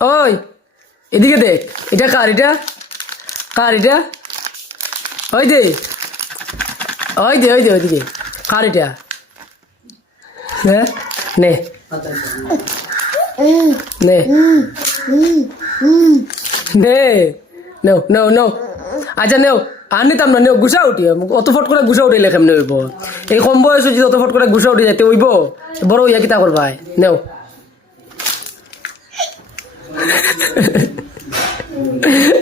ওই এদিকে দেখ, এটা কার? এটা কার? এটা ওই দে, ওই দে, ওই দে, ওইদিকে কার এটা? হ্যাঁ, নে নে নে, নেও নেও নেও। আচ্ছা নেও, আর নিতাম না, নেও গুছা উঠি। অত ফট করে গুছা উঠিলে কেমনে হইব? এই কম বয়স যদি অত ফট করে গুছা উঠি যাইতে হইব, বড় হইয়া কিতা করবাই? নেও।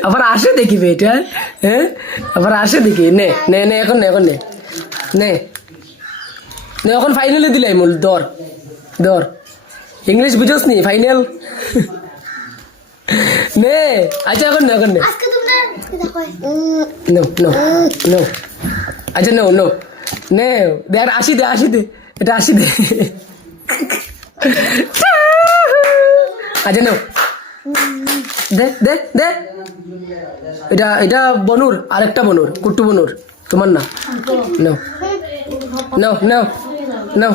আবার আসে দেখিবে এটা, হ্যাঁ আবার আসে দেখি। নে নে নে, এখন নে, এখন নে নে নে, এখন ফাইনালে দিলাই মূল দর দর। ইংলিশ বুঝোস নি? ফাইনাল নে। আচ্ছা এখন নে, এখন নে, নো নো নো। আচ্ছা নো নো, নে দে, আর 80 দে, 80 দে, এটা 80 দে। আচ্ছা নো, দে দে দে। এটা এটা বনুর, আরেকটা বনুর, কুট্টু বনুর, তোমার না। No no no no.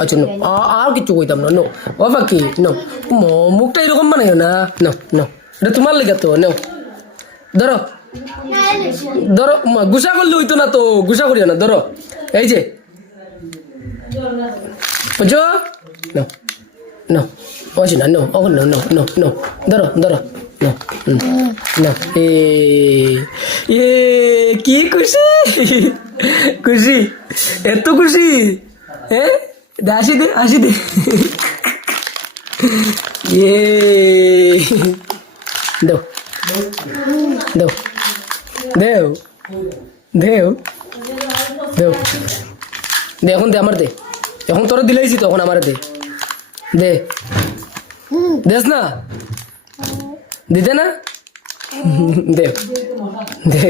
আচ্ছা নো, আর কিছু কইতাম না। নো ও বাকি নো, মুখটা এরকম বানাইও না। নো নো, এটা তোমার লেগে তো। নো ধরো ধরো, গুসা করলে হইতো না তো, গুসা করিও না, ধরো। এই যে বুঝো, নো নো, ওই না, নো ও নো নো নো নো, ধরো ধরো, নো নো। এ কি খুশি, খুশি, এত খুশি, হ্যাঁ? দে, হাসি দে, হাসি দে। এ দেও দেও দেও দেও দেও দে, এখন দে, আমার দে। এখন তোরা দিলাইছি, তখন আমার দে, দে দেস না, দিতে না, দে দে।